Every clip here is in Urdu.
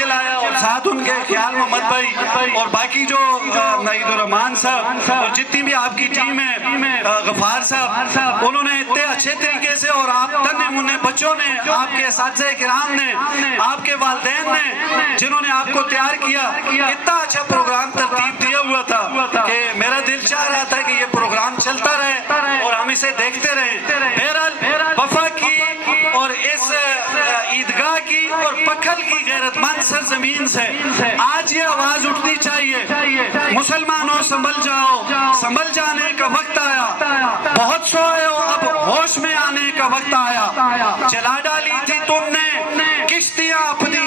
چلایا اور ساتھ ان کے خیال محمد بھائی اور باقی جو نعید الرحمان صاحب اور جتنی بھی آپ کی ٹیم ہے، غفار صاحب، انہوں نے اتنے اچھے طریقے سے، اور آپ تنے منہ بچوں نے، آپ کے اساتذہ کرام نے، آپ کے والدین نے، جنہوں نے آپ کو تیار کیا، اتنا اچھا پروگرام ترتیب دیا ہوا تھا کہ میرا دل چاہ رہا تھا کہ یہ پروگرام چلتا رہے اور ہم اسے دیکھتے رہیں۔ بہرحال وفا کی اور اس عیدگاہ کی اور پکھل کی غیرت مند سرزمین سے آج یہ آواز اٹھنی چاہیے، مسلمانوں سنبھل جاؤ، سنبھل جانے کا وقت آیا، بہت سوئے ہو اب ہوش میں آنے کا وقت آیا، جلا ڈالی تھی تم نے کشتیاں اپنی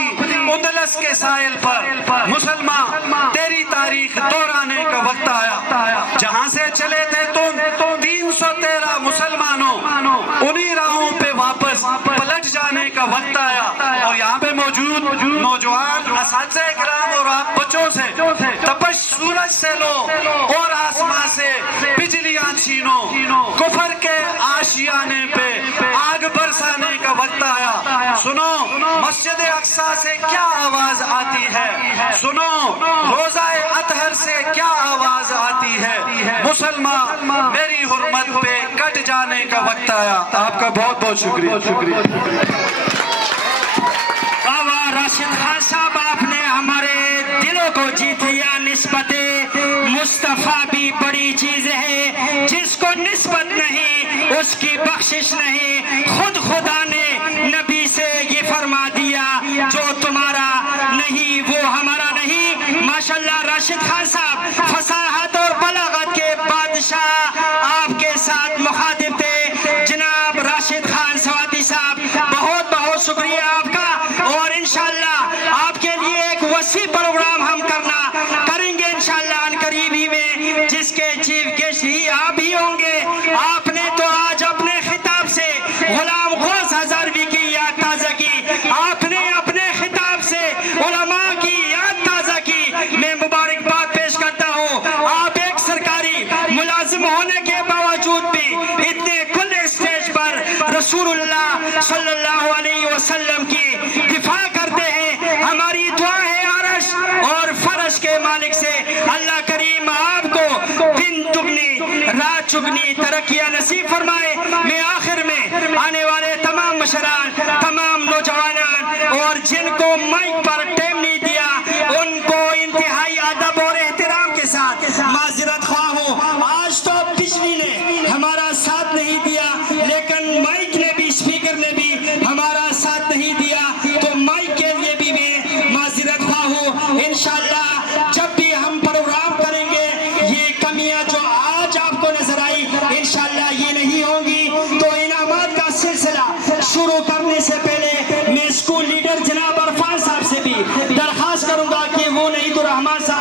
اندلس کے ساحل پر، مسلمان تیری تاریخ دہرانے کا وقت آیا، جہاں سے چلے تھے تم 313 مسلمانوں، انہی راہوں پہ واپس پلٹ جانے کا وقت آیا، اور یہاں پہ موجود نوجوان اساتذہ کرام اور آپ بچوں سے تپش سورج سے لو اور آسمان سے بجلیاں چھینو، کفر کے آشیانے پہ آگ برسانے کا وقت آیا، سنو مسجد اقصیٰ سے کیا آواز آتی ہے، سنو روزہ اطہر سے کیا آواز آتی ہے، مسلمان میری حرمت پہ کٹ جانے کا وقت آیا۔ آپ کا بہت بہت شکریہ۔ راشد خان صاحب، آپ نے ہمارے دلوں کو جیت لیا۔ نسبت مصطفیٰ بھی بڑی چیز ہے، جس کو نسبت نہیں اس کی بخشش نہیں، خود خدا نے نبی سے یہ فرما دیا، جو تمہارا نہیں وہ ہمارا نہیں۔ ماشاءاللہ راشد خان صاحب فصاحت اور بلاغت کے بادشاہ آپ کے ساتھ مخاطب تھے جناب راشد خان سوادی صاحب، بہت بہت شکریہ آپ کا، اور انشاءاللہ آپ کے لیے ایک وسیع پروگرام ہم کریں گے انشاءاللہ ان قریبی میں، جس کے چیف گیسٹ ہی آپ ہی ہوں گے۔ آپ نے تو آج اپنے خطاب سے غلام غوث ہزاروی کی یاد تازہ کی، آپ نے اپنے خطاب سے علماء کی یاد تازہ کی، میں مبارکباد پیش کرتا ہوں۔ آپ ایک سرکاری ملازم ہونے کے باوجود بھی اتنے کھلے اسٹیج پر رسول اللہ صلی اللہ علیہ وسلم کی دفاع کرتے ہیں۔ ہماری دعا ہے عرش اور فرش کے مالک سے اللہ کریم آپ کو دن دگنی رات چگنی ترقیاں نصیب فرمائے۔ میں آخر میں آنے والے تمام مشران، تمام نوجوانان اور جن کو مائک پر ٹائم نہیں دیا، ان کو انتہائی ادب اور احترام کے ساتھ معذرت خواہ ہوں۔ آج تو بجلی نے ہمارا ساتھ نہیں دیا، لیکن مائک نے بھی، اسپیکر نے بھی ہمارا ساتھ نہیں دیا، تو مائک کے لیے بھی میں معذرت خواہ ہوں۔ انشاءاللہ